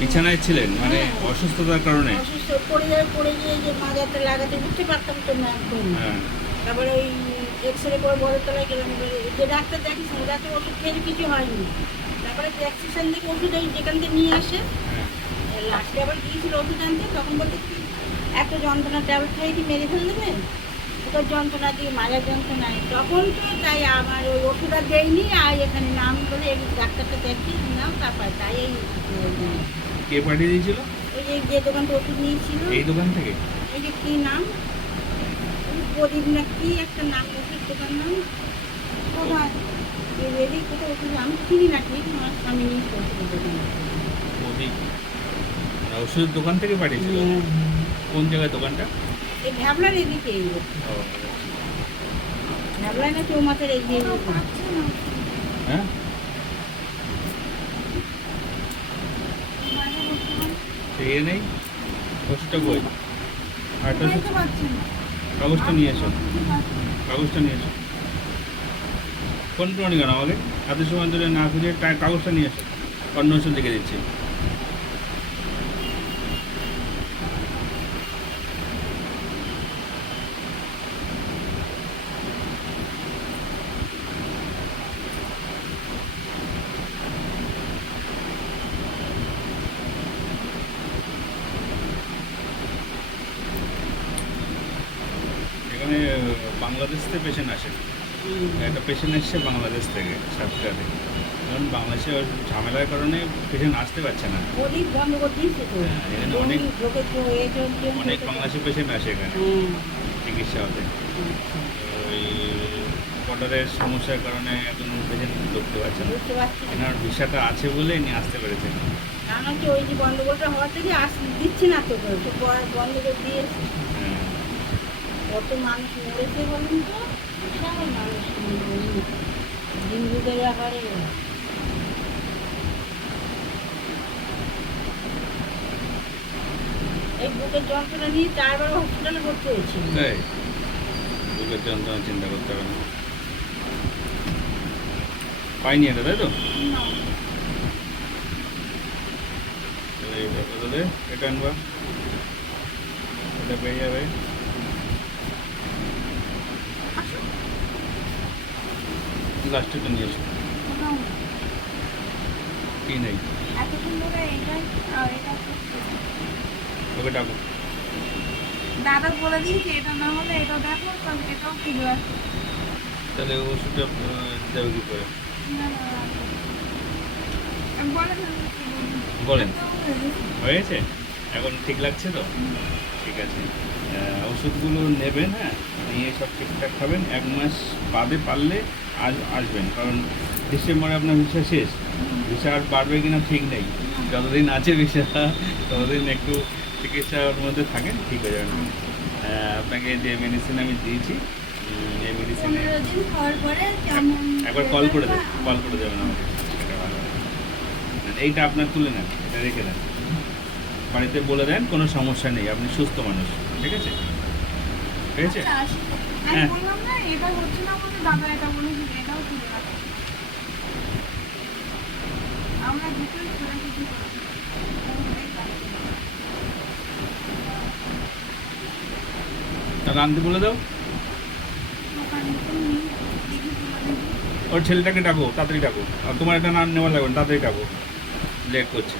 বিছানায় ছিলেন মানে অসুস্থতার কারণে? অসুস্থ পড়ে গিয়ে যে মাজাটা লাগাতে উঠতে পারতাম তো না একদম। হ্যাঁ। তারপরে ওই এক্সরে করে বড়তলায় গেলাম, এবারে যে ডাক্তার দেখিয়েছিল ডাক্তার ওষুধ খেয়ে কিছু হয়নি। তারপরে প্রেসক্রিপশন থেকে ওষুধ ওই যেখান থেকে নিয়ে আসে, হ্যাঁ। লাস্টে আবার গিয়েছিল ওষুধ আনতে, তখন বলতে কি একটা যন্ত্রণা ট্যাবলেট খাইয়ে কি মেরে ফেলে দেবে, ওটার যন্ত্রণা দিয়ে মাজার যন্ত্রণায়, তখন তো তাই আমার ওই ওষুধ আর দেয়নি। আর এখানে নাম বলে এই ডাক্তারটা দেখিয়ে নাও, তারপর তাই এই কে পাঠিয়ে দিয়েছিল? ওই যে দোকানটা ওষুধ নিয়েছিল, এই দোকান থেকে? এই যে কী নাম, প্রদীপ না কি একটা নাম, ওষুধ দোকান নাম কোথায়, এদিক কোথাও ওষুধ আমি চিনি না ঠিক, আমার স্বামী নিয়েছিল ওষুধের দোকান। প্রদীপ মানে ওষুধের দোকান থেকে পাঠিয়েছিল? কোন জায়গায় দোকানটা? এই ভ্যাবলার এদিকে, এই ও, ভ্যাবলায় না চৌমাথের এদিকে। হ্যাঁ। খেয়ে নেই ওষুধটা কই? আরেকটা ওষুধ, কাগজটা নিয়ে এসো, কাগজটা নিয়ে এসো। ফোন করনি কেন আমাকে এত সময় ধরে না খুঁজে? কাগজটা নিয়ে এসো, অন্য ওষুধ লিখে দিচ্ছি। এখানে বাংলাদেশ থেকে পেশেন্ট আসে, একটা পেশেন্ট এসছে বাংলাদেশ থেকে, সাতক্ষীরা। কারণ বাংলাদেশে ঝামেলার কারণে পেশেন্ট আসতে পারছে না। এখানে অনেক অনেক বাংলাদেশি পেশেন্ট আসে এখানে চিকিৎসা হতে। ওই বর্ডারের সমস্যার কারণে এখন পেশেন্ট ঢুকতে পারছে না। এনার ভিসাটা আছে বলে নিয়ে আসতে পেরেছে। কারণ হচ্ছে ওই যে গন্ডগোলটা হওয়ার থেকে দিচ্ছি না তো, গন্ডগোল দিয়েছে। কত মানুষ মরেছে বলুন তো, বিশাল মানুষ হিন্দুদের ব্যাপারে। এই বুকের যন্ত্রণা নিয়ে 4 বার হসপিটালে ভর্তি হয়েছিল। তাই বুকের যন্ত্রণা চিন্তা করতে হবে না, পাইনি এটা, তাই তো? এটা আনবা, এটা পেয়ে যাবে। লাস্টেটা নিয়ে এসো। কি নেই ওকে ডাকো। দাদা বলে দিয়েছে এটা না হলে এটা দেখো, এটাও খুলে আসো। তাহলে ওষুধটা দেবে কি করে? বলেন, হয়েছে? এখন ঠিক লাগছে তো? ঠিক আছে, ওষুধগুলো নেবেন, হ্যাঁ, নিয়ে সব ঠিকঠাক খাবেন। 1 মাস বাদে পারলে আজ আসবেন, কারণ ডিসেম্বরে আপনার ভিসা শেষ। ভিসা আর বাড়বে কিনা ঠিক নেই, যতদিন আছে ভিসা ততদিন একটু চিকিৎসার মধ্যে থাকেন, ঠিক হয়ে যাবেন। আপনাকে যে মেডিসিন আমি দিয়েছি, এই মেডিসিনে একবার কল করে দেবেন আমাকে, সেটা ভালো হয়। এইটা আপনার তুলে নেন, এটা রেখে দেন, বাড়িতে বলে দেন কোনো সমস্যা নেই, আপনি সুস্থ মানুষ, ঠিক আছে? ঠিক আছে, হ্যাঁ। তাহলে আনতে বলে দাও, ওর ছেলেটাকে ডাকো, তাড়াতাড়ি ডাকো। আর তোমার এটা নাম নেওয়া লাগবে না, তাড়াতাড়ি ডাকো, লেট করছে।